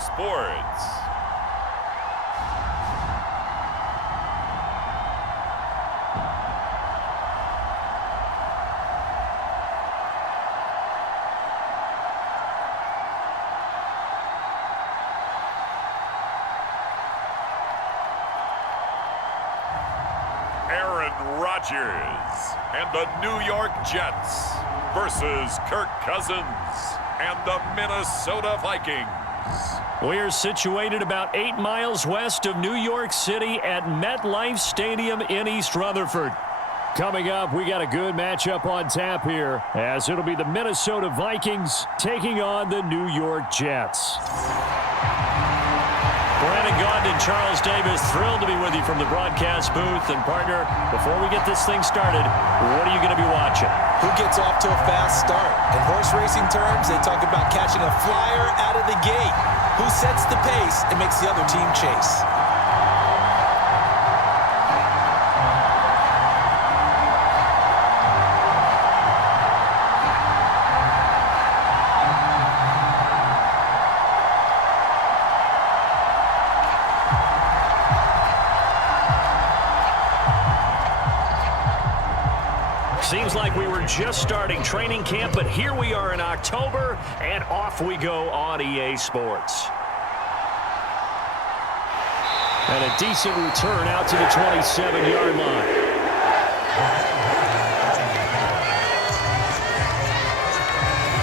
Sports. Aaron Rodgers and the New York Jets versus Kirk Cousins and the Minnesota Vikings. We are situated about 8 miles west of New York City at MetLife Stadium in East Rutherford. Coming up, we got a good matchup on tap here, as it'll be the Minnesota Vikings taking on the New York Jets. Brandon Gaudin, Charles Davis, thrilled to be with you from the broadcast booth. And, partner, before we get this thing started, what are you going to be watching? Who gets off to a fast start? In horse racing terms, they talk about catching a flyer out of the gate. Who sets the pace and makes the other team chase? Seems like we were just starting training camp, but here we are in October, and off we go on EA Sports. And a decent return out to the 27-yard line.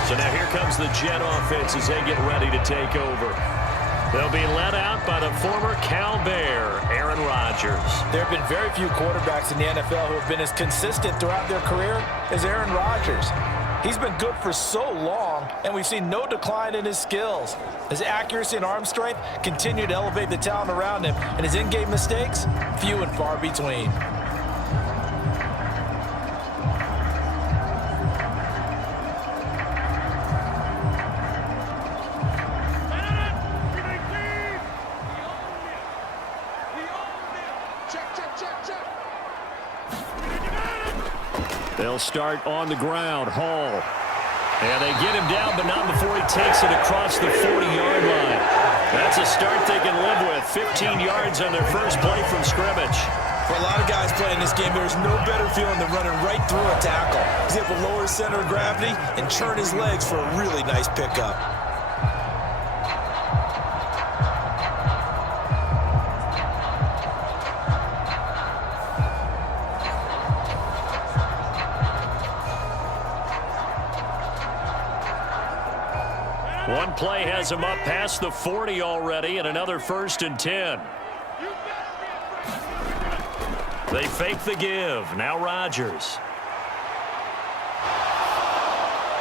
So now here comes the Jet offense as they get ready to take over. They'll be led out by the former Cal Bear, Aaron Rodgers. There have been very few quarterbacks in the NFL who have been as consistent throughout their career as Aaron Rodgers. He's been good for so long, and we've seen no decline in his skills. His accuracy and arm strength continue to elevate the talent around him, and his in-game mistakes, few and far between. They'll start on the ground. Hall. And they get him down, but not before he takes it across the 40-yard line. That's a start they can live with. 15 yards on their first play from scrimmage. For a lot of guys playing this game, there's no better feeling than running right through a tackle. He's able to lower his center of gravity and turn his legs for a really nice pickup. One play has him up past the 40 already, and another 1st and 10. They fake the give. Now Rodgers.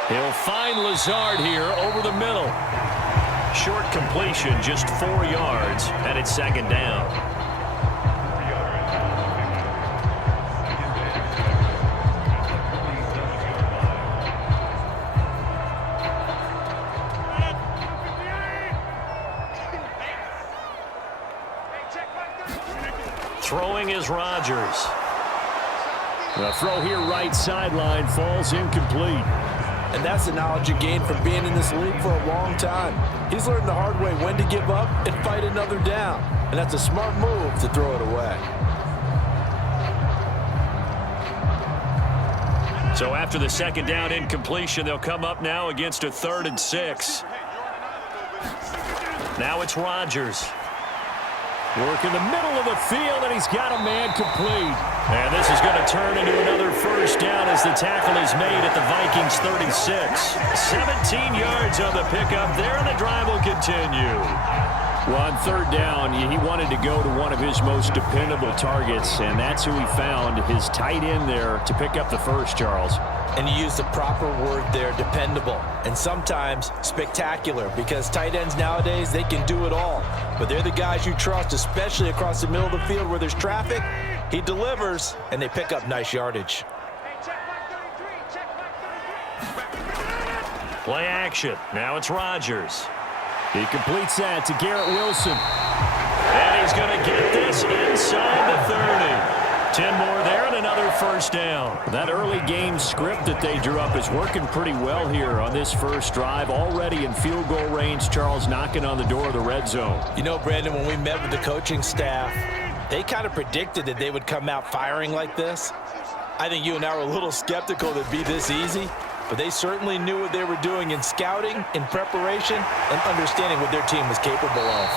He'll find Lazard here over the middle. Short completion, just 4 yards, and it's 2nd down. Throwing is Rodgers. The throw here right sideline falls incomplete. And that's the knowledge you gain from being in this league for a long time. He's learned the hard way when to give up and fight another down. And that's a smart move to throw it away. So after the 2nd down incompletion, they'll come up now against a 3rd and 6. Now it's Rodgers. Work in the middle of the field, and he's got a man complete. And this is going to turn into another 1st down as the tackle is made at the Vikings 36. 17 yards on the pickup there, and the drive will continue. Well, on 3rd down, he wanted to go to one of his most dependable targets, and that's who he found, his tight end there, to pick up the first, Charles. And you use the proper word there, dependable, and sometimes spectacular, because tight ends nowadays, they can do it all. But they're the guys you trust, especially across the middle of the field where there's traffic. He delivers, and they pick up nice yardage. Play action. Now it's Rodgers. He completes that to Garrett Wilson. And he's going to get this inside the 30. 10 more there and another first down. That early game script that they drew up is working pretty well here on this first drive. Already in field goal range, Charles knocking on the door of the red zone. You know, Brandon, when we met with the coaching staff, they kind of predicted that they would come out firing like this. I think you and I were a little skeptical that it'd be this easy, but they certainly knew what they were doing in scouting, in preparation, and understanding what their team was capable of.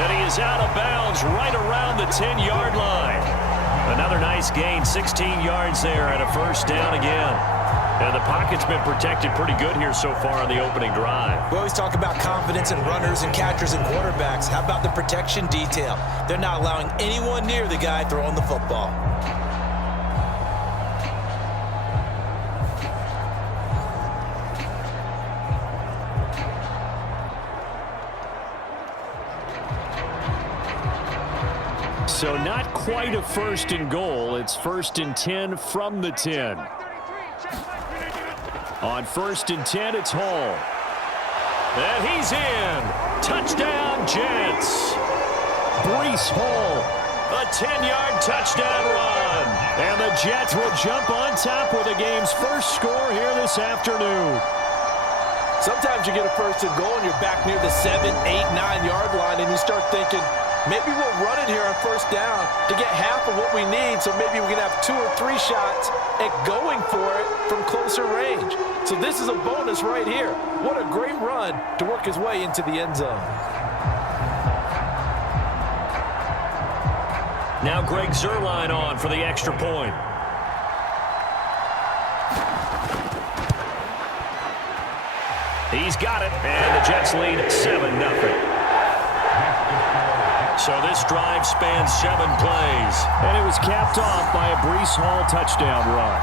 And he is out of bounds right around the 10-yard line. Another nice gain, 16 yards there, and a first down again. And the pocket's been protected pretty good here so far on the opening drive. We always talk about confidence in runners and catchers and quarterbacks. How about the protection detail? They're not allowing anyone near the guy throwing the football. So not quite a first and goal. It's first and 10 from the 10. On first and 10, it's Hall. And he's in. Touchdown, Jets. Breece Hall, a 10-yard touchdown run. And the Jets will jump on top with the game's first score here this afternoon. Sometimes you get a first and goal and you're back near the 7, 8, 9-yard line, and you start thinking, maybe we'll run it here on first down to get half of what we need, so maybe we can have 2 or 3 shots at going for it from closer range. So this is a bonus right here. What a great run to work his way into the end zone. Now Greg Zuerlein on for the extra point. He's got it, and the Jets lead 7-0. So this drive spans 7 plays. And it was capped off by a Breece Hall touchdown run.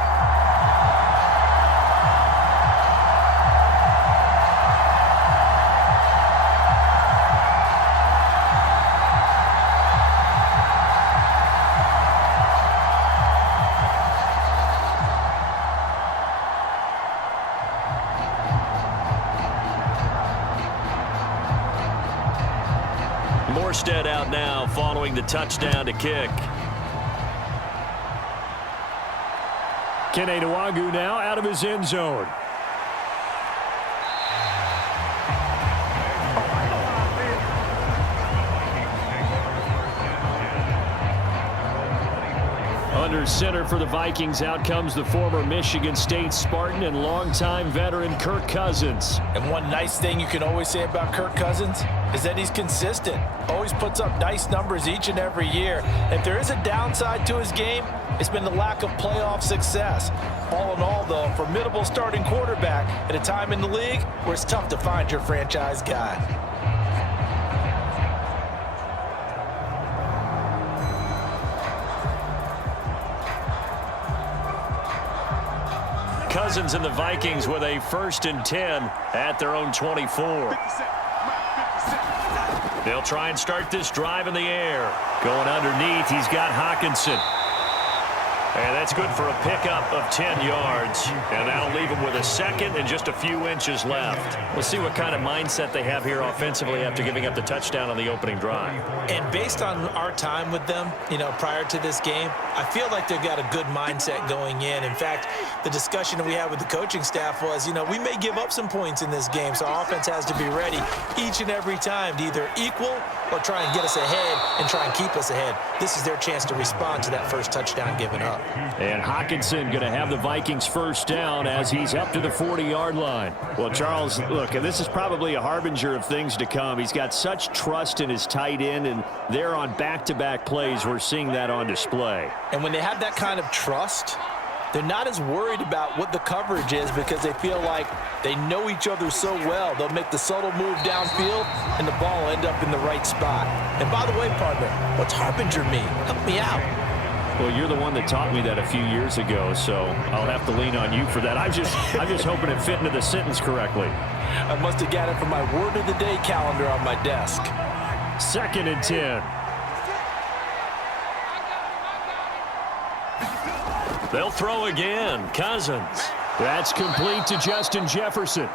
Morstead out now following the touchdown to kick. Kene Nwangwu now out of his end zone. Under center for the Vikings, out comes the former Michigan State Spartan and longtime veteran Kirk Cousins. And one nice thing you can always say about Kirk Cousins is that he's consistent. Always puts up nice numbers each and every year. If there is a downside to his game, it's been the lack of playoff success. All in all, though, a formidable starting quarterback at a time in the league where it's tough to find your franchise guy. Cousins and the Vikings with a first and 10 at their own 24. They'll try and start this drive in the air. Going underneath, he's got Hockenson. And that's good for a pickup of 10 yards. And that'll leave him with a second and just a few inches left. We'll see what kind of mindset they have here offensively after giving up the touchdown on the opening drive. And based on our time with them, prior to this game, I feel like they've got a good mindset going in. In fact, the discussion that we had with the coaching staff was, we may give up some points in this game, so our offense has to be ready each and every time to either equal or try and get us ahead and try and keep us ahead. This is their chance to respond to that first touchdown given up. And Hockenson going to have the Vikings first down as he's up to the 40-yard line. Well, Charles, look, and this is probably a harbinger of things to come. He's got such trust in his tight end, and they're on back-to-back plays. We're seeing that on display. And when they have that kind of trust, they're not as worried about what the coverage is because they feel like they know each other so well. They'll make the subtle move downfield, and the ball will end up in the right spot. And by the way, partner, what's harbinger mean? Help me out. Well, you're the one that taught me that a few years ago, so I'll have to lean on you for that. I'm just hoping it fit into the sentence correctly. I must have got it from my word of the day calendar on my desk. Second and 10. They'll throw again. Cousins. That's complete to Justin Jefferson.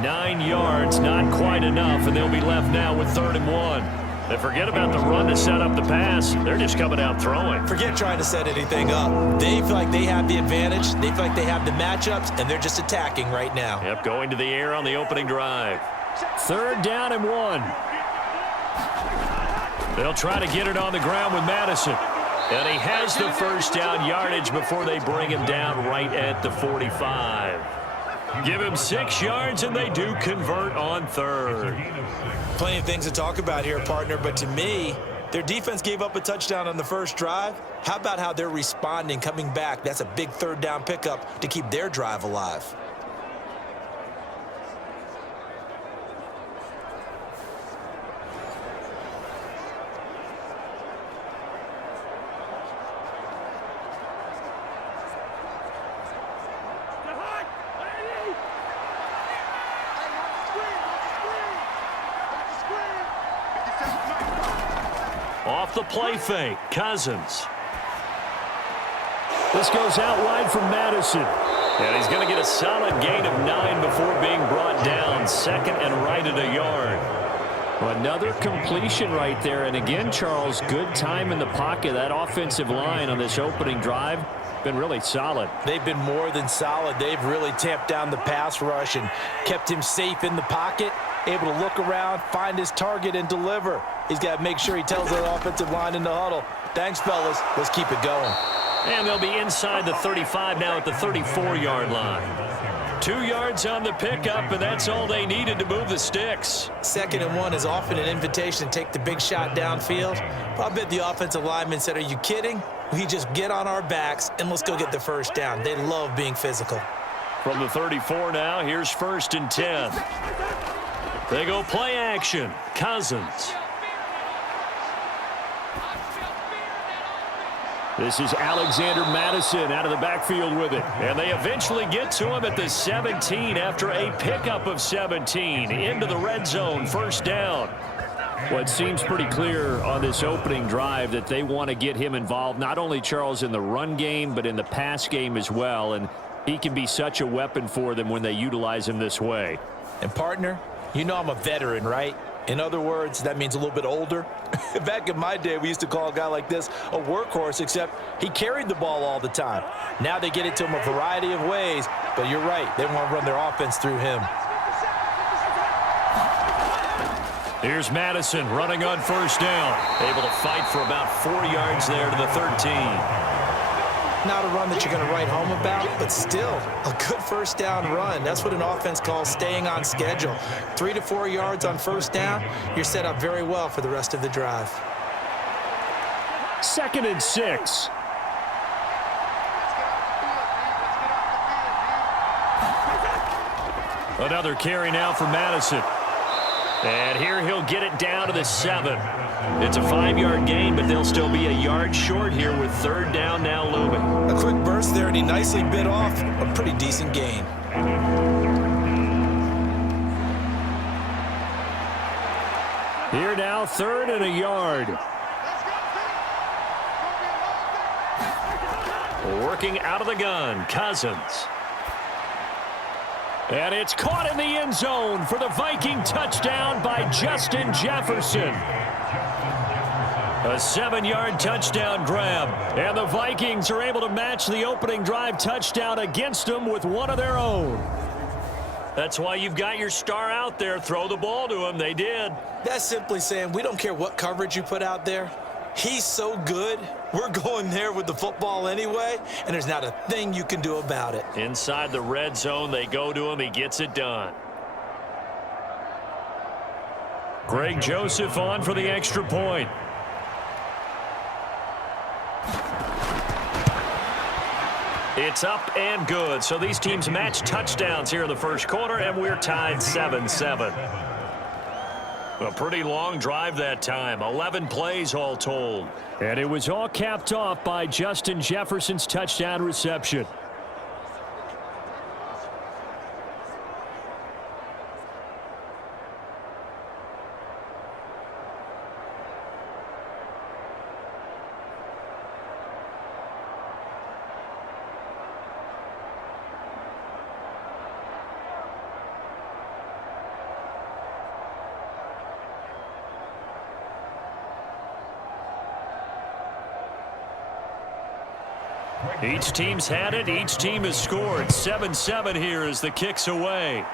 9 yards, not quite enough, and they'll be left now with 3rd and 1. And forget about the run to set up the pass. They're just coming out throwing. Forget trying to set anything up. They feel like they have the advantage. They feel like they have the matchups, and they're just attacking right now. Yep, going to the air on the opening drive. 3rd down and 1. They'll try to get it on the ground with Madison. And he has the first down yardage before they bring him down right at the 45. Give him 6 yards, and they do convert on 3rd. Plenty of things to talk about here, partner, but to me, their defense gave up a touchdown on the first drive. How about how they're responding, coming back? That's a big 3rd down pickup to keep their drive alive. Off the play fake, Cousins. This goes out wide from Madison. And he's going to get a solid gain of 9 before being brought down. 2nd and right at a yard. Another completion right there. And again, Charles, good time in the pocket. That offensive line on this opening drive been really solid. They've been more than solid. They've really tamped down the pass rush and kept him safe in the pocket, able to look around, find his target, and deliver. He's got to make sure he tells the offensive line in the huddle, thanks, fellas. Let's keep it going. And they'll be inside the 35 now at the 34-yard line. 2 yards on the pickup, and that's all they needed to move the sticks. 2nd and 1 is often an invitation to take the big shot downfield. I bet the offensive lineman said, are you kidding? We just get on our backs, and let's go get the first down. They love being physical. From the 34 now, here's 1st and 10. They go play action. Cousins. This is Alexander Madison out of the backfield with it. And they eventually get to him at the 17 after a pickup of 17. Into the red zone, 1st down. Well, it seems pretty clear on this opening drive that they want to get him involved, not only, Charles, in the run game, but in the pass game as well. And he can be such a weapon for them when they utilize him this way. And, partner, you know I'm a veteran, right? In other words, that means a little bit older. Back in my day, we used to call a guy like this a workhorse, except he carried the ball all the time. Now they get it to him a variety of ways, but you're right. They want to run their offense through him. Here's Madison running on 1st down. Able to fight for about 4 yards there to the 13. Not a run that you're going to write home about, but still a good 1st down run. That's what an offense calls staying on schedule. 3 to 4 yards on 1st down, you're set up very well for the rest of the drive. 2nd and 6. Another carry now for Madison. And here he'll get it down to the 7. It's a 5-yard gain, but they'll still be a yard short here with 3rd down now looming. A quick burst there, and he nicely bit off a pretty decent gain. Here now, 3rd and a yard. Working out of the gun, Cousins. And it's caught in the end zone for the Viking touchdown by Justin Jefferson. A 7-yard touchdown grab. And the Vikings are able to match the opening drive touchdown against them with one of their own. That's why you've got your star out there. Throw the ball to him. They did. That's simply saying we don't care what coverage you put out there. He's so good, we're going there with the football anyway, and there's not a thing you can do about it. Inside the red zone, they go to him. He gets it done. Greg Joseph on for the extra point. It's up and good. So these teams match touchdowns here in the 1st quarter, and we're tied 7-7. A pretty long drive that time. 11 plays all told. And it was all capped off by Justin Jefferson's touchdown reception. Each team's had it. Each team has scored. 7-7 here as the kick's away.